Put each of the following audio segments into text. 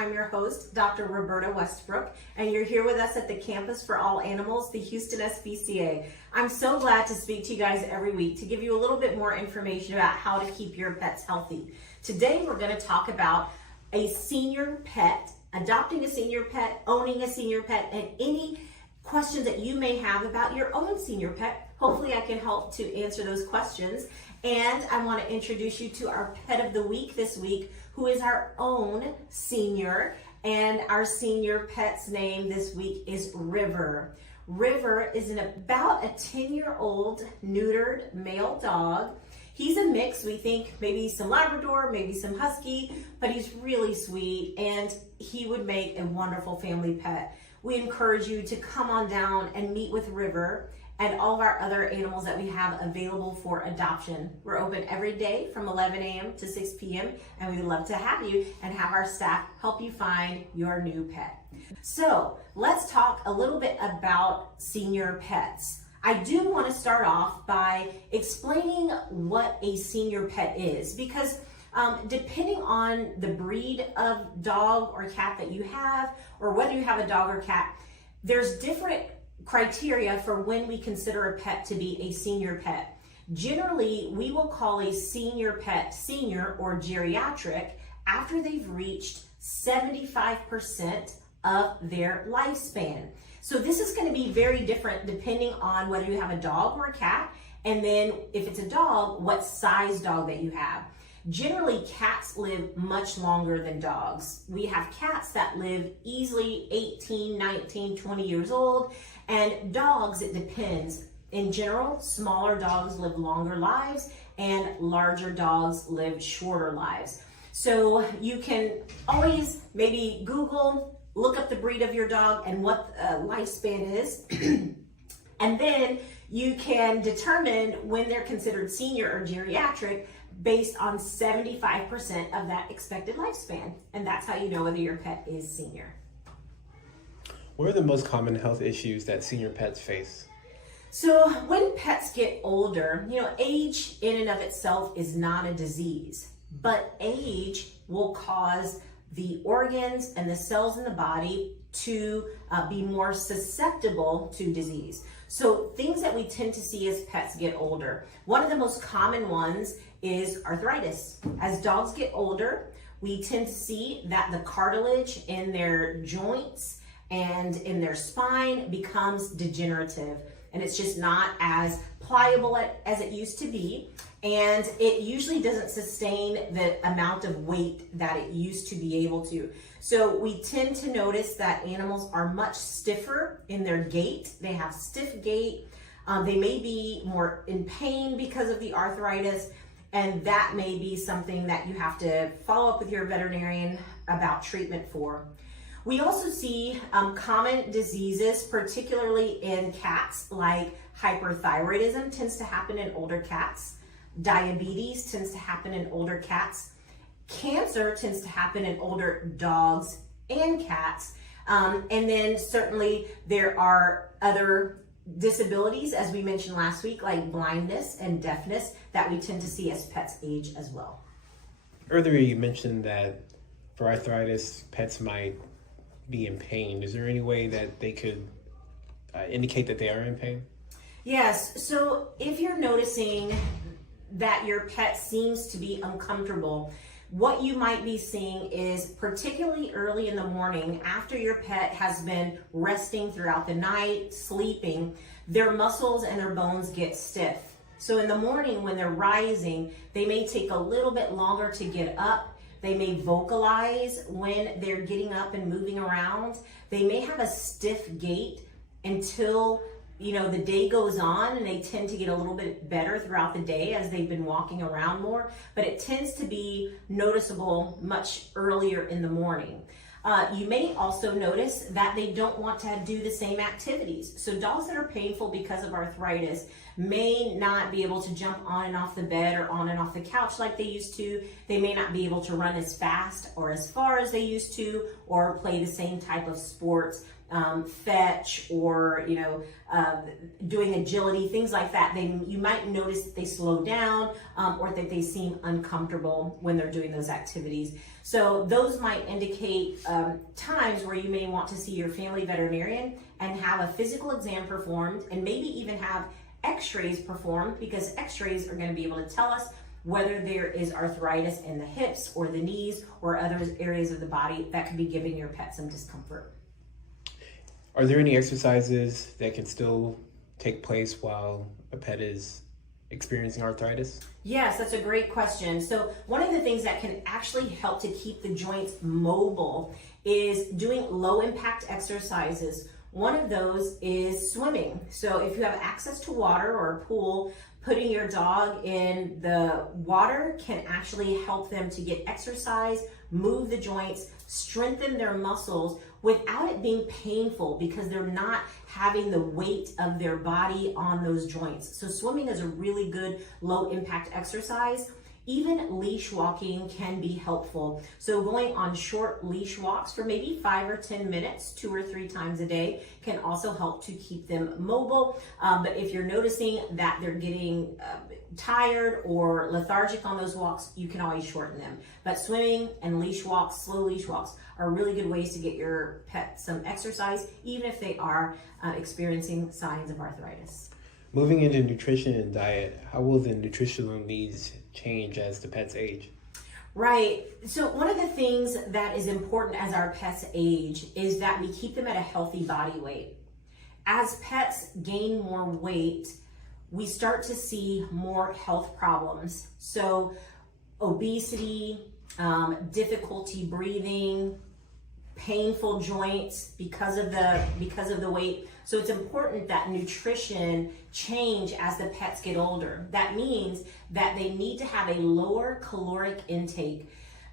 I'm your host, Dr. Roberta Westbrook, and you're here with us at the Campus for All Animals, the Houston SPCA. I'm so glad to speak to you guys every week to give you a little bit more information about how to keep your pets healthy. Today, we're going to talk about a senior pet, adopting a senior pet, owning a senior pet, and any questions that you may have about your own senior pet. Hopefully I can help to answer those questions. And I want to introduce you to our pet of the week this week, who is our own senior. And our senior pet's name this week is River. River is about a 10-year-old neutered male dog. He's a mix. We think maybe some Labrador, maybe some Husky, but he's really sweet and he would make a wonderful family pet. We encourage you to come on down and meet with River and all of our other animals that we have available for adoption. We're open every day from 11 a.m. to 6 p.m. and we'd love to have you and have our staff help you find your new pet. So let's talk a little bit about senior pets. I do want to start off by explaining what a senior pet is, because depending on the breed of dog or cat that you have, or whether you have a dog or cat, there's different criteria for when we consider a pet to be a senior pet. Generally, we will call a senior pet senior or geriatric after they've reached 75% of their lifespan. So this is going to be very different depending on whether you have a dog or a cat, and then if it's a dog, what size dog that you have. Generally, cats live much longer than dogs. We have cats that live easily 18, 19, 20 years old, and dogs, it depends. In general, smaller dogs live longer lives and larger dogs live shorter lives. So you can always maybe Google, look up the breed of your dog and what lifespan is, and then you can determine when they're considered senior or geriatric based on 75% of that expected lifespan. And that's how you know whether your pet is senior. What are the most common health issues that senior pets face? So when pets get older, age in and of itself is not a disease, but age will cause the organs and the cells in the body to be more susceptible to disease. So things that we tend to see as pets get older, one of the most common ones is arthritis. As dogs get older, we tend to see that the cartilage in their joints and in their spine becomes degenerative, and it's just not as pliable as it used to be, and it usually doesn't sustain the amount of weight that it used to be able to. So we tend to notice that animals are much stiffer in their gait. They have stiff gait. They may be more in pain because of the arthritis, and that may be something that you have to follow up with your veterinarian about treatment for. We also see common diseases, particularly in cats, like hyperthyroidism tends to happen in older cats. Diabetes tends to happen in older cats. Cancer tends to happen in older dogs and cats. And then certainly there are other disabilities, as we mentioned last week, like blindness and deafness, that we tend to see as pets age as well. Earlier you mentioned that for arthritis, pets might be in pain. Is there any way that they could indicate that they are in pain? Yes, so if you're noticing that your pet seems to be uncomfortable, what you might be seeing is, particularly early in the morning, after your pet has been resting throughout the night, sleeping, their muscles and their bones get stiff. So in the morning when they're rising, they may take a little bit longer to get up. They may vocalize when they're getting up and moving around. They may have a stiff gait until the day goes on, and they tend to get a little bit better throughout the day as they've been walking around more, but it tends to be noticeable much earlier in the morning. You may also notice that they don't want to do the same activities. So dogs that are painful because of arthritis may not be able to jump on and off the bed or on and off the couch like they used to. They may not be able to run as fast or as far as they used to, or play the same type of sports fetch or, doing agility, things like that, you might notice that they slow down or that they seem uncomfortable when they're doing those activities. So those might indicate times where you may want to see your family veterinarian and have a physical exam performed, and maybe even have x-rays performed, because x-rays are going to be able to tell us whether there is arthritis in the hips or the knees or other areas of the body that could be giving your pet some discomfort. Are there any exercises that can still take place while a pet is experiencing arthritis? Yes, that's a great question. So one of the things that can actually help to keep the joints mobile is doing low impact exercises. One of those is swimming. So if you have access to water or a pool, putting your dog in the water can actually help them to get exercise, move the joints, strengthen their muscles without it being painful, because they're not having the weight of their body on those joints. So swimming is a really good low impact exercise. Even leash walking can be helpful. So going on short leash walks for maybe 5 or 10 minutes, 2 or 3 times a day, can also help to keep them mobile. But if you're noticing that they're getting tired or lethargic on those walks, you can always shorten them. But swimming and leash walks, slow leash walks, are really good ways to get your pet some exercise, even if they are experiencing signs of arthritis. Moving into nutrition and diet, how will the nutritional needs change as the pets age? Right. So one of the things that is important as our pets age is that we keep them at a healthy body weight. As pets gain more weight, we start to see more health problems. So obesity, difficulty breathing, painful joints because of the weight. So it's important that nutrition change as the pets get older. That means that they need to have a lower caloric intake.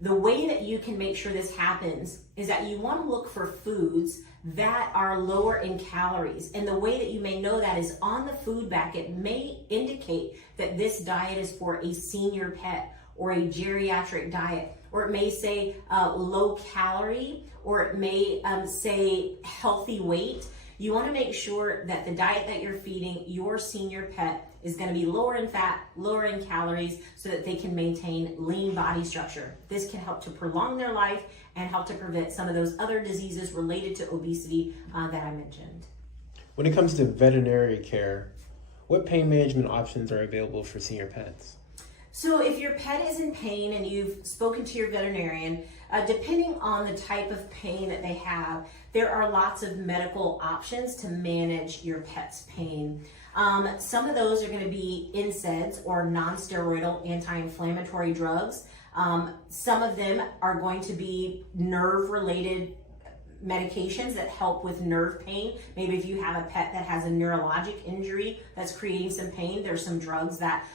The way that you can make sure this happens is that you want to look for foods that are lower in calories. And the way that you may know that is on the food back. It may indicate that this diet is for a senior pet or a geriatric diet, or it may say low calorie, or it may say healthy weight. You want to make sure that the diet that you're feeding your senior pet is going to be lower in fat, lower in calories, so that they can maintain lean body structure. This can help to prolong their life and help to prevent some of those other diseases related to obesity that I mentioned. When it comes to veterinary care, what pain management options are available for senior pets? So if your pet is in pain and you've spoken to your veterinarian, depending on the type of pain that they have, there are lots of medical options to manage your pet's pain. Some of those are going to be NSAIDs, or non-steroidal anti-inflammatory drugs. Some of them are going to be nerve-related medications that help with nerve pain. Maybe if you have a pet that has a neurologic injury that's creating some pain, there's some drugs that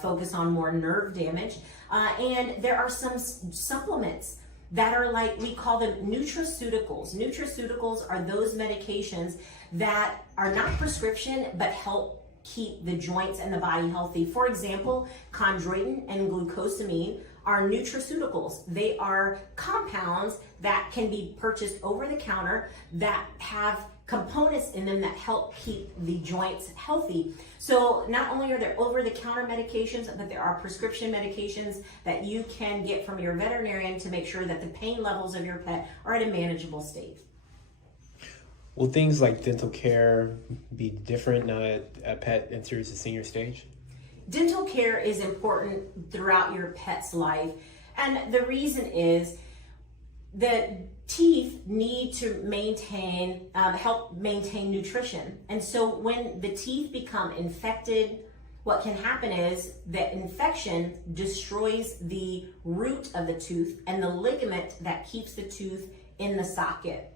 focus on more nerve damage. And there are some supplements that are like, we call them nutraceuticals. Nutraceuticals are those medications that are not prescription, but help keep the joints and the body healthy. For example, chondroitin and glucosamine are nutraceuticals. They are compounds that can be purchased over the counter that have components in them that help keep the joints healthy. So not only are there over-the-counter medications, but there are prescription medications that you can get from your veterinarian to make sure that the pain levels of your pet are at a manageable state. Will things like dental care be different now that a pet enters the senior stage? Dental care is important throughout your pet's life, and the reason is that teeth need to help maintain nutrition. And so when the teeth become infected, what can happen is that infection destroys the root of the tooth and the ligament that keeps the tooth in the socket.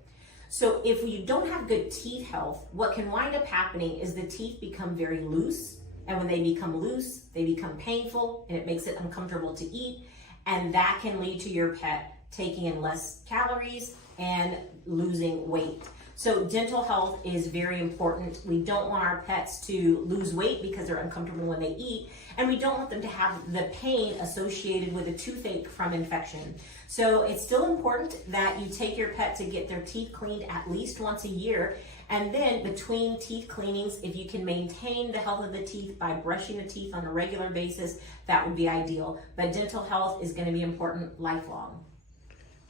So if you don't have good teeth health, what can wind up happening is the teeth become very loose. And when they become loose, they become painful, and it makes it uncomfortable to eat. And that can lead to your pet taking in less calories and losing weight. So dental health is very important. We don't want our pets to lose weight because they're uncomfortable when they eat, and we don't want them to have the pain associated with a toothache from infection. So it's still important that you take your pet to get their teeth cleaned at least once a year. And then between teeth cleanings, if you can maintain the health of the teeth by brushing the teeth on a regular basis, that would be ideal. But dental health is going to be important lifelong.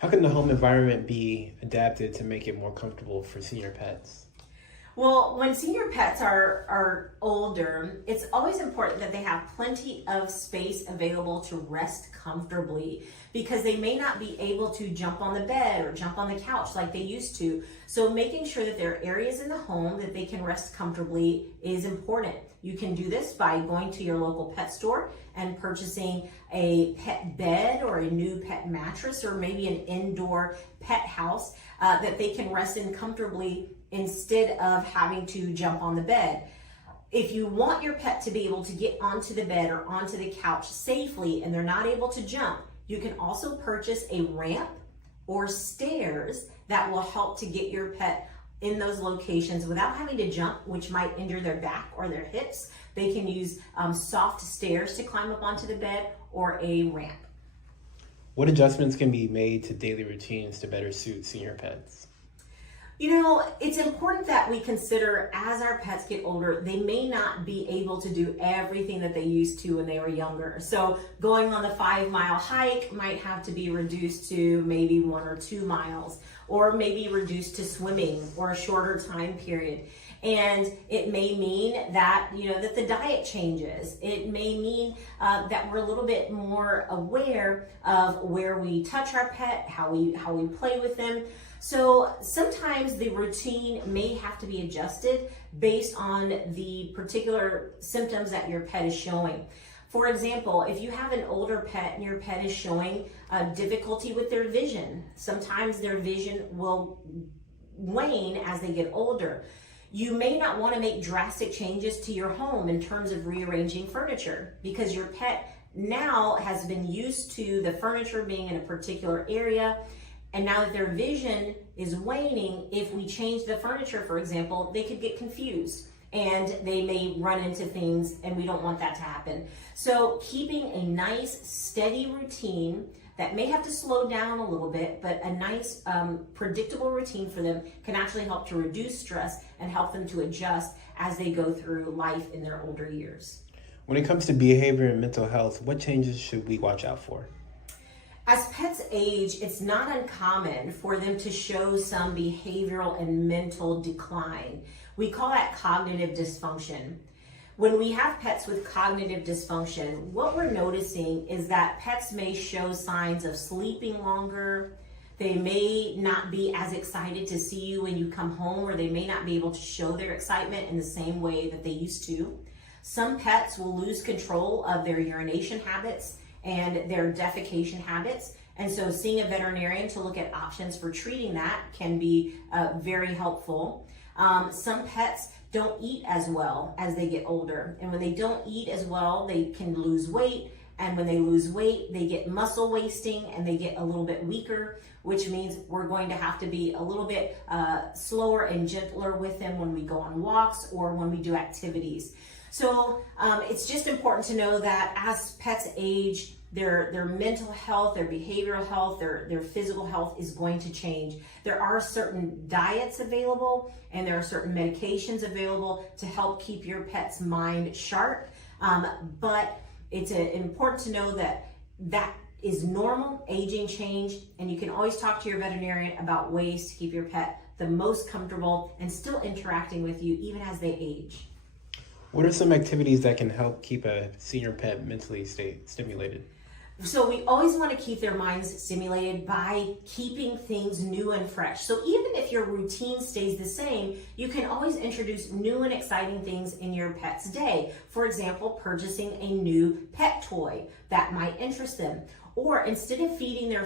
How can the home environment be adapted to make it more comfortable for senior pets? Well, when senior pets are older, it's always important that they have plenty of space available to rest comfortably, because they may not be able to jump on the bed or jump on the couch like they used to. So making sure that there are areas in the home that they can rest comfortably is important. You can do this by going to your local pet store and purchasing a pet bed or a new pet mattress, or maybe an indoor pet house that they can rest in comfortably instead of having to jump on the bed. If you want your pet to be able to get onto the bed or onto the couch safely and they're not able to jump, you can also purchase a ramp or stairs that will help to get your pet in those locations without having to jump, which might injure their back or their hips. They can use soft stairs to climb up onto the bed, or a ramp. What adjustments can be made to daily routines to better suit senior pets? You know, it's important that we consider, as our pets get older, they may not be able to do everything that they used to when they were younger. So going on the 5-mile hike might have to be reduced to maybe 1 or 2 miles, or maybe reduced to swimming or a shorter time period. And it may mean that, that the diet changes. It may mean that we're a little bit more aware of where we touch our pet, how we play with them. So sometimes the routine may have to be adjusted based on the particular symptoms that your pet is showing. For example, if you have an older pet and your pet is showing difficulty with their vision, sometimes their vision will wane as they get older. You may not want to make drastic changes to your home in terms of rearranging furniture, because your pet now has been used to the furniture being in a particular area. And now that their vision is waning, if we change the furniture, for example, they could get confused and they may run into things, and we don't want that to happen. So keeping a nice, steady routine that may have to slow down a little bit, but a nice, predictable routine for them can actually help to reduce stress and help them to adjust as they go through life in their older years. When it comes to behavior and mental health, what changes should we watch out for? As pets age, it's not uncommon for them to show some behavioral and mental decline. We call that cognitive dysfunction. When we have pets with cognitive dysfunction, what we're noticing is that pets may show signs of sleeping longer. They may not be as excited to see you when you come home, or they may not be able to show their excitement in the same way that they used to. Some pets will lose control of their urination habits and their defecation habits. And so seeing a veterinarian to look at options for treating that can be very helpful. Some pets don't eat as well as they get older. And when they don't eat as well, they can lose weight. And when they lose weight, they get muscle wasting and they get a little bit weaker, which means we're going to have to be a little bit slower and gentler with them when we go on walks or when we do activities. So it's just important to know that as pets age, their mental health, their behavioral health, their physical health is going to change. There are certain diets available and there are certain medications available to help keep your pet's mind sharp. But it's important to know that that is normal, aging change, and you can always talk to your veterinarian about ways to keep your pet the most comfortable and still interacting with you even as they age. What are some activities that can help keep a senior pet mentally stimulated? So we always want to keep their minds stimulated by keeping things new and fresh. So even if your routine stays the same, you can always introduce new and exciting things in your pet's day. For example, purchasing a new pet toy that might interest them, Or instead of feeding their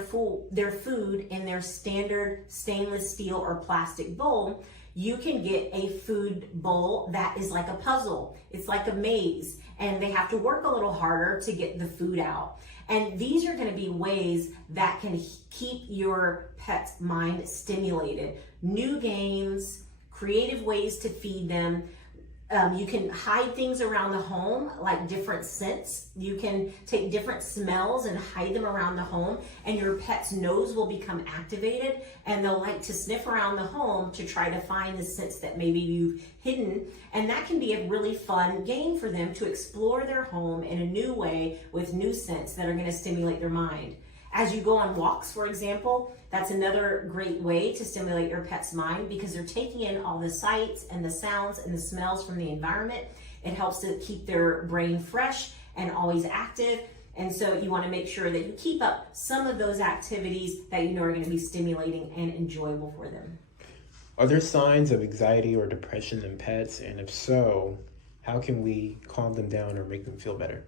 food in their standard stainless steel or plastic bowl, you can get a food bowl that is like a puzzle. It's like a maze, and they have to work a little harder to get the food out. And these are going to be ways that can keep your pet's mind stimulated. New games, creative ways to feed them. You can hide things around the home, like different scents. You can take different smells and hide them around the home, and your pet's nose will become activated, and they'll like to sniff around the home to try to find the scents that maybe you've hidden. And that can be a really fun game for them to explore their home in a new way with new scents that are going to stimulate their mind. As you go on walks, for example, that's another great way to stimulate your pet's mind, because they're taking in all the sights and the sounds and the smells from the environment. It helps to keep their brain fresh and always active. And so you want to make sure that you keep up some of those activities that you know are going to be stimulating and enjoyable for them. Are there signs of anxiety or depression in pets? And if so, how can we calm them down or make them feel better?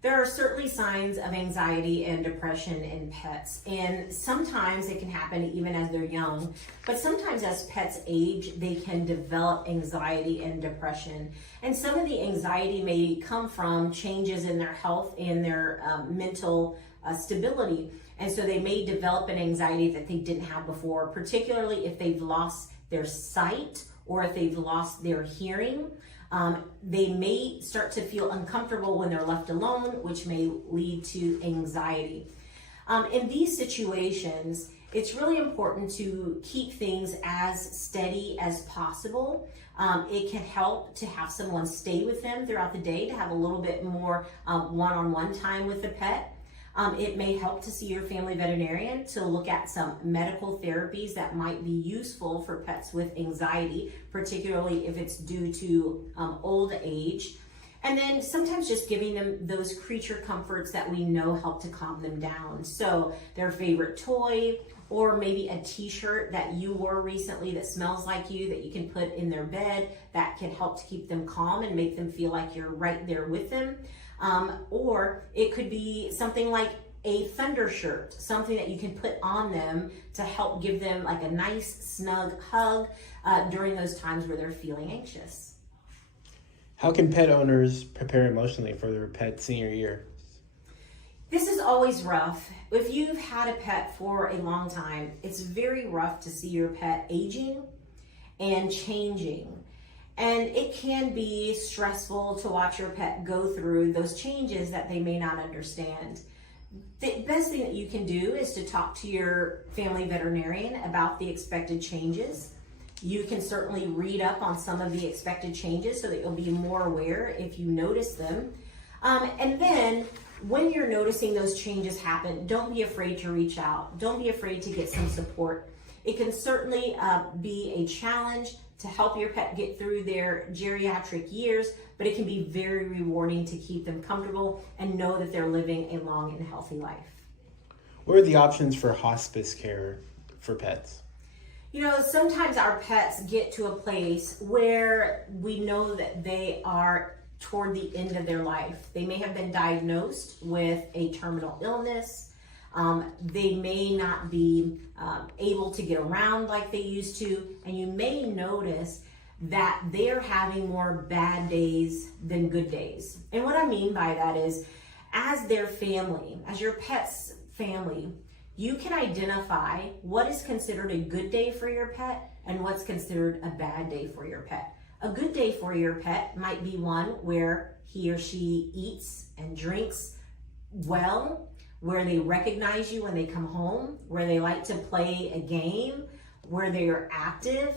There are certainly signs of anxiety and depression in pets, and sometimes it can happen even as they're young, but sometimes as pets age, they can develop anxiety and depression. And some of the anxiety may come from changes in their health and their mental stability, and so they may develop an anxiety that they didn't have before, particularly if they've lost their sight or if they've lost their hearing. They may start to feel uncomfortable when they're left alone, which may lead to anxiety. In these situations, it's really important to keep things as steady as possible. It can help to have someone stay with them throughout the day, to have a little bit more one-on-one time with the pet. It may help to see your family veterinarian to look at some medical therapies that might be useful for pets with anxiety, particularly if it's due to old age. And then sometimes just giving them those creature comforts that we know help to calm them down. So their favorite toy, or maybe a t-shirt that you wore recently that smells like you, that you can put in their bed, that can help to keep them calm and make them feel like you're right there with them. Or it could be something like a thunder shirt, something that you can put on them to help give them like a nice snug hug during those times where they're feeling anxious. How can pet owners prepare emotionally for their pet's senior year? This is always rough. If you've had a pet for a long time, it's very rough to see your pet aging and changing. And it can be stressful to watch your pet go through those changes that they may not understand. The best thing that you can do is to talk to your family veterinarian about the expected changes. You can certainly read up on some of the expected changes so that you'll be more aware if you notice them. And then when you're noticing those changes happen, don't be afraid to reach out. Don't be afraid to get some support. It can certainly be a challenge to help your pet get through their geriatric years, but it can be very rewarding to keep them comfortable and know that they're living a long and healthy life. What are the options for hospice care for pets? You know, sometimes our pets get to a place where we know that they are toward the end of their life. They may have been diagnosed with a terminal illness. They may not be able to get around like they used to, and you may notice that they're having more bad days than good days. And what I mean by that is, as their family, as your pet's family, you can identify what is considered a good day for your pet and what's considered a bad day for your pet. A good day for your pet might be one where he or she eats and drinks well, where they recognize you when they come home, where they like to play a game, where they are active,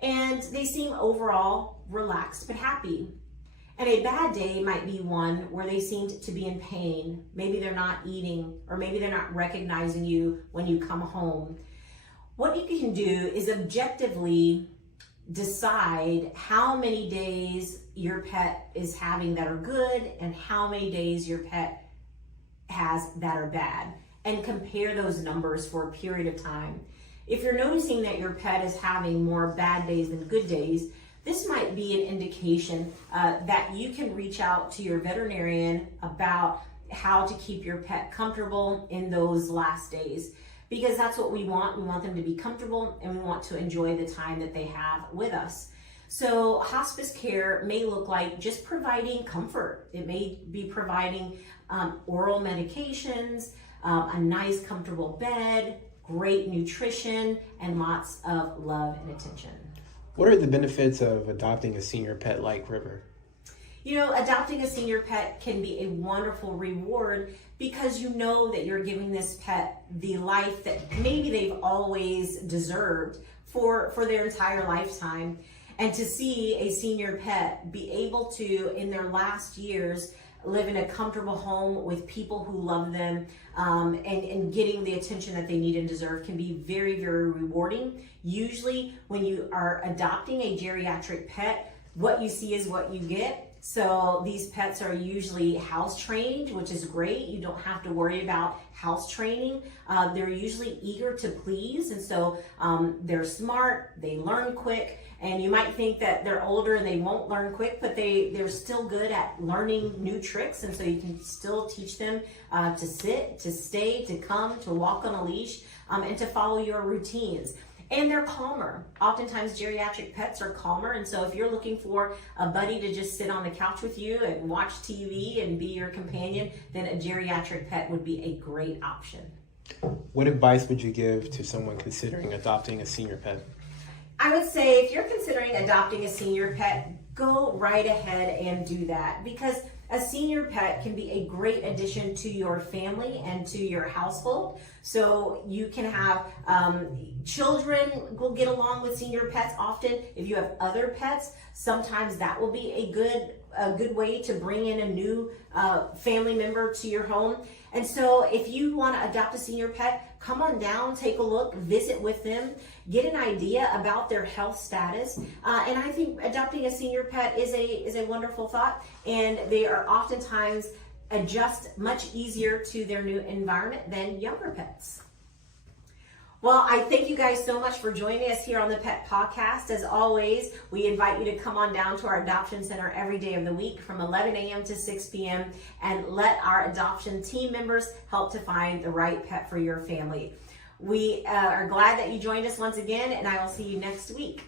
and they seem overall relaxed but happy. And a bad day might be one where they seem to be in pain. Maybe they're not eating, or maybe they're not recognizing you when you come home. What you can do is objectively decide how many days your pet is having that are good and how many days your pet has that are bad, and compare those numbers for a period of time. If you're noticing that your pet is having more bad days than good days, this might be an indication that you can reach out to your veterinarian about how to keep your pet comfortable in those last days, because that's what we want. We want them to be comfortable, and we want to enjoy the time that they have with us. So hospice care may look like just providing comfort. It may be providing oral medications, a nice comfortable bed, great nutrition, and lots of love and attention. What are the benefits of adopting a senior pet like River? You know, adopting a senior pet can be a wonderful reward, because you know that you're giving this pet the life that maybe they've always deserved for their entire lifetime. And to see a senior pet be able to, in their last years, live in a comfortable home with people who love them, and getting the attention that they need and deserve, can be very, very rewarding. Usually when you are adopting a geriatric pet, what you see is what you get. So these pets are usually house trained, which is great. You don't have to worry about house training. They're usually eager to please, and so they're smart, they learn quick. And you might think that they're older and they won't learn quick, but they're still good at learning new tricks. And so you can still teach them to sit, to stay, to come, to walk on a leash, and to follow your routines. And they're calmer. Oftentimes geriatric pets are calmer. And so if you're looking for a buddy to just sit on the couch with you and watch TV and be your companion, then a geriatric pet would be a great option. What advice would you give to someone considering adopting a senior pet? I would say if you're considering adopting a senior pet, go right ahead and do that, because a senior pet can be a great addition to your family and to your household. So you can have children will get along with senior pets often. If you have other pets, sometimes that will be a good way to bring in a new family member to your home. And so if you want to adopt a senior pet, come on down, take a look, visit with them, get an idea about their health status. And I think adopting a senior pet is a wonderful thought, and they are oftentimes adjust much easier to their new environment than younger pets. Well, I thank you guys so much for joining us here on the Pet Pawcast. As always, we invite you to come on down to our adoption center every day of the week from 11 a.m. to 6 p.m. and let our adoption team members help to find the right pet for your family. We are glad that you joined us once again, and I will see you next week.